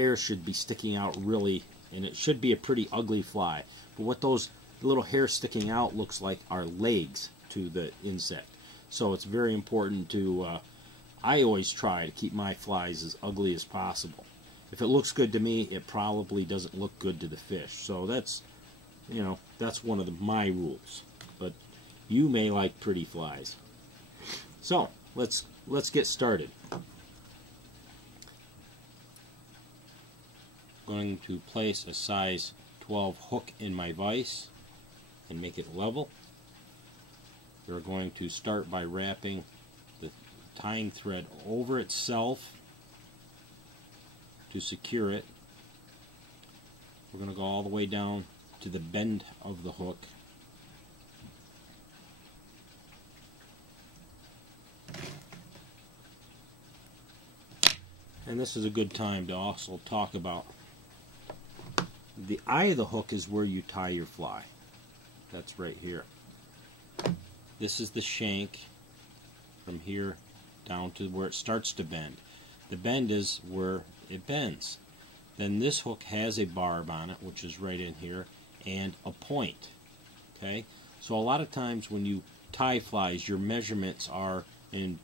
hairs should be sticking out really, and it should be a pretty ugly fly. But what those little hairs sticking out looks like are legs to the insect. So it's very important to, I always try to keep my flies as ugly as possible. If it looks good to me, it probably doesn't look good to the fish. So that's, you know, that's one of my rules. But you may like pretty flies. So let's get started. I'm going to place a size 12 hook in my vise and make it level. We're going to start by wrapping the tying thread over itself to secure it. We're going to go all the way down to the bend of the hook. And this is a good time to also talk about the eye of the hook is where you tie your fly. That's right here. This is the shank from here down to where it starts to bend. The bend is where it bends. Then this hook has a barb on it, which is right in here, and a point. Okay? So a lot of times when you tie flies, your measurements are in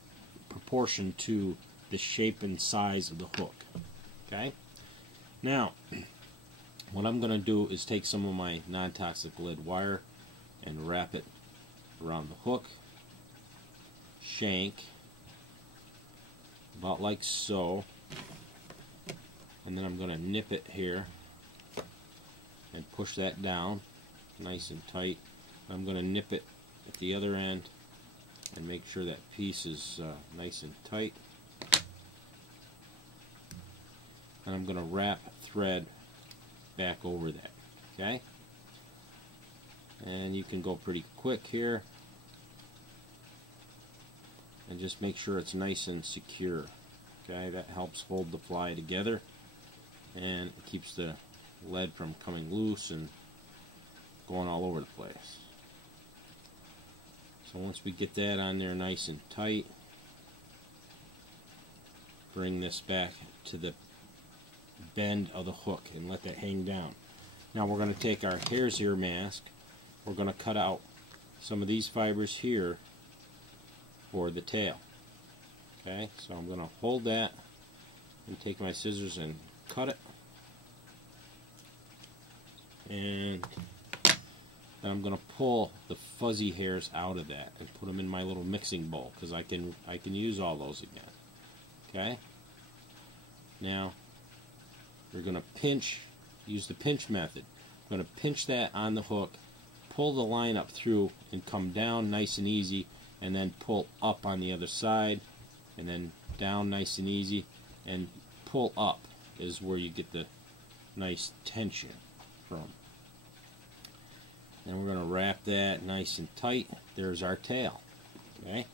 proportion to the shape and size of the hook. Okay? Now, what I'm going to do is take some of my non-toxic lead wire and wrap it around the hook, shank, about like so, and then I'm going to nip it here and push that down nice and tight. I'm going to nip it at the other end and make sure that piece is nice and tight. And I'm going to wrap thread back over that. Okay? And you can go pretty quick here and just make sure it's nice and secure. Okay, that helps hold the fly together and it keeps the lead from coming loose and going all over the place. So once we get that on there nice and tight, bring this back to the bend of the hook and let that hang down. Now we're going to take our Haresear mask. We're going to cut out some of these fibers here for the tail. Okay, so I'm going to hold that and take my scissors and cut it. And then I'm going to pull the fuzzy hairs out of that and put them in my little mixing bowl because I can use all those again. Okay? Now we're going to pinch, use the pinch method. I'm going to pinch that on the hook, pull the line up through and come down nice and easy, and then pull up on the other side and then down nice and easy, and pull up is where you get the nice tension from. Then we're going to wrap that nice and tight. There's our tail. Okay.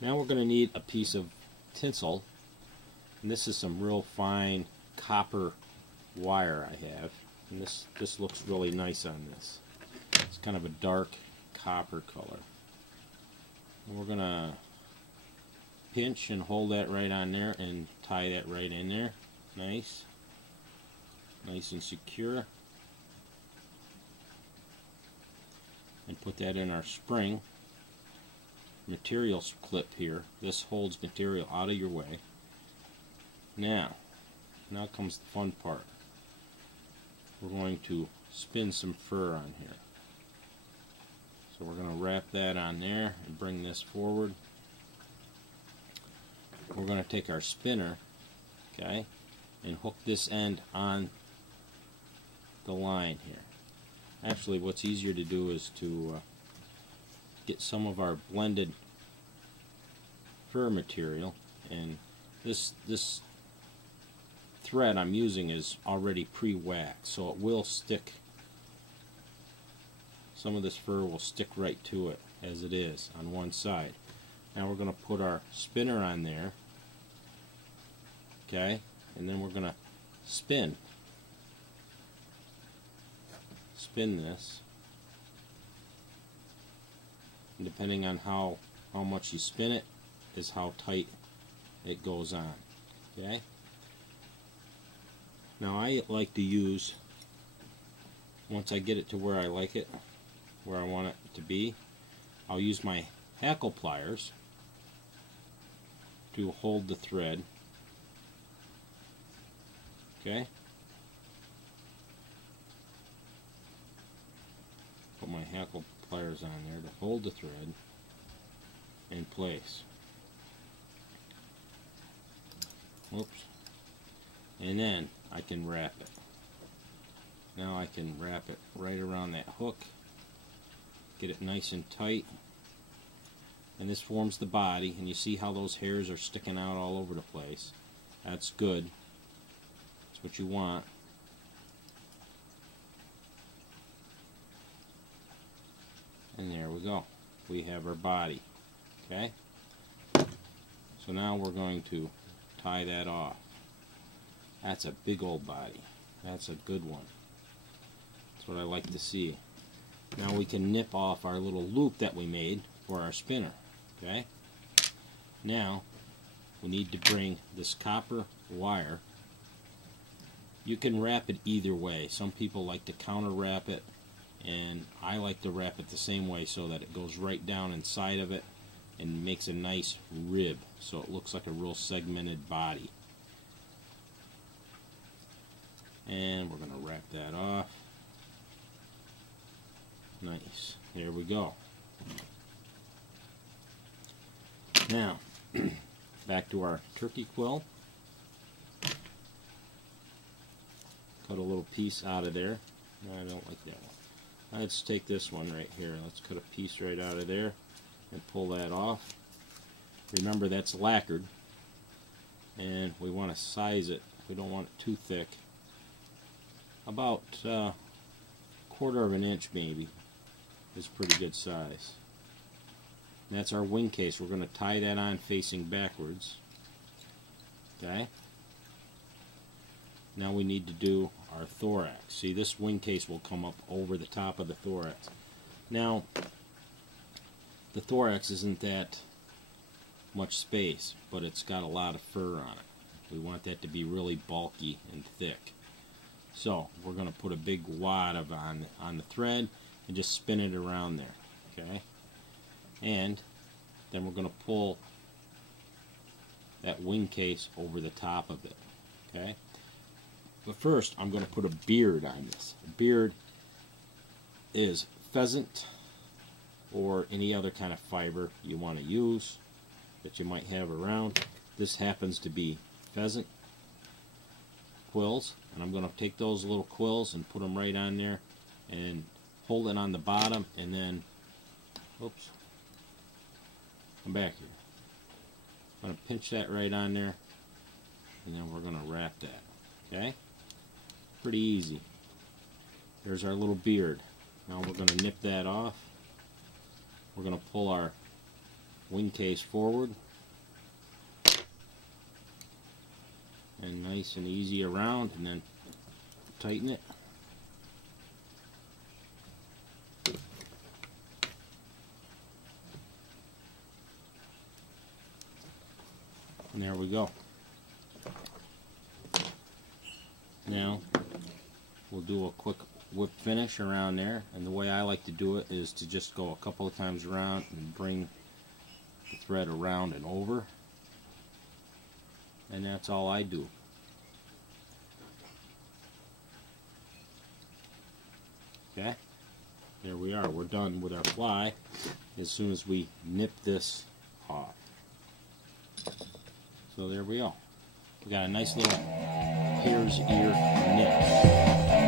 Now we're going to need a piece of tinsel, and this is some real fine copper wire I have, and this looks really nice on this. It's kind of a dark copper color. And we're going to pinch and hold that right on there and tie that right in there. Nice and secure. And put that in our spring material clip here. This holds material out of your way. Now comes the fun part. We're going to spin some fur on here. So we're going to wrap that on there and bring this forward. We're going to take our spinner, okay, and hook this end on the line here. Actually, what's easier to do is to get some of our blended fur material, and this thread I'm using is already pre-waxed, so it will stick. Some of this fur will stick right to it as it is on one side. Now we're going to put our spinner on there, okay, and then we're going to spin this, and depending on how much you spin it is how tight it goes on. Okay, Now I like to use, once I get it to where I like it, where I want it to be, I'll use my hackle pliers to hold the thread. Okay? Put my hackle pliers on there to hold the thread in place. Whoops. And then I can wrap it. Now I can wrap it right around that hook, get it nice and tight, and this forms the body, and you see how those hairs are sticking out all over the place. That's good. That's what you want. And there we go. We have our body. Okay? So now we're going to tie that off. That's a big old body. That's a good one. That's what I like to see. Now we can nip off our little loop that we made for our spinner. Okay? Now we need to bring this copper wire. You can wrap it either way. Some people like to counter wrap it, and I like to wrap it the same way so that it goes right down inside of it and makes a nice rib so it looks like a real segmented body. And we're going to wrap that off. Nice. There we go. Now, back to our turkey quill. Cut a little piece out of there. No, I don't like that one. Let's take this one right here. Let's cut a piece right out of there and pull that off. Remember, that's lacquered, and we want to size it. We don't want it too thick. About 1/4 of an inch maybe is pretty good size. And that's our wing case. We're going to tie that on facing backwards. Okay? Now we need to do our thorax. See, this wing case will come up over the top of the thorax. Now, the thorax isn't that much space, but it's got a lot of fur on it. We want that to be really bulky and thick. So we're going to put a big wad of on the thread and just spin it around there. Okay? And then we're going to pull that wing case over the top of it. Okay? But first, I'm going to put a beard on this. A beard is pheasant or any other kind of fiber you want to use that you might have around. This happens to be pheasant quills, and I'm going to take those little quills and put them right on there and hold it on the bottom, and then, oops, come back here. I'm going to pinch that right on there, and then we're going to wrap that. Okay? Pretty easy. There's our little beard. Now we're going to nip that off. We're going to pull our wing case forward. And nice and easy around, and then tighten it. And there we go. Now we'll do a quick whip finish around there, and the way I like to do it is to just go a couple of times around and bring the thread around and over, and that's all I do. Okay, there we are. We're done with our fly as soon as we nip this off. So there we go. We got a nice little hare's ear nip.